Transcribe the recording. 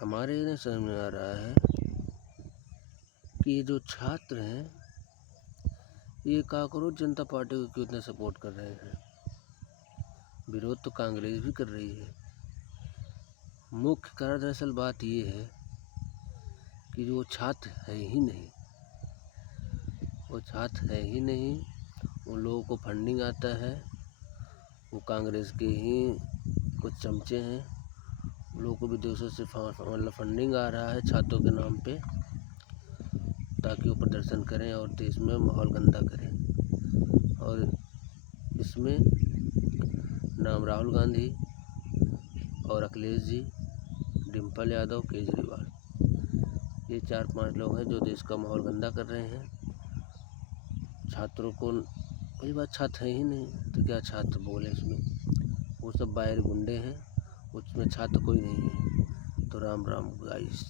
हमारे ये नहीं समझ में आ रहा है कि ये जो छात्र हैं ये कांग्रेस जनता पार्टी को क्यों इतना सपोर्ट कर रहे हैं। विरोध तो कांग्रेस भी कर रही है। मुख्य कारण दरअसल बात ये है कि जो छात्र है ही नहीं, वो छात्र है ही नहीं। उन लोगों को फंडिंग आता है, वो कांग्रेस के ही कुछ चमचे हैं। उन लोगों को विदेशों से मतलब फंडिंग आ रहा है छात्रों के नाम पे, ताकि वो प्रदर्शन करें और देश में माहौल गंदा करें। और इसमें नाम राहुल गांधी और अखिलेश जी, डिम्पल यादव, केजरीवाल, ये 4-5 लोग हैं जो देश का माहौल गंदा कर रहे हैं। छात्रों को वही बात, छात्र है ही नहीं तो क्या छात्र बोले इसमें, वो सब बाहर गुंडे हैं, उसमें छात्र कोई नहीं है। तो राम राम गाइस।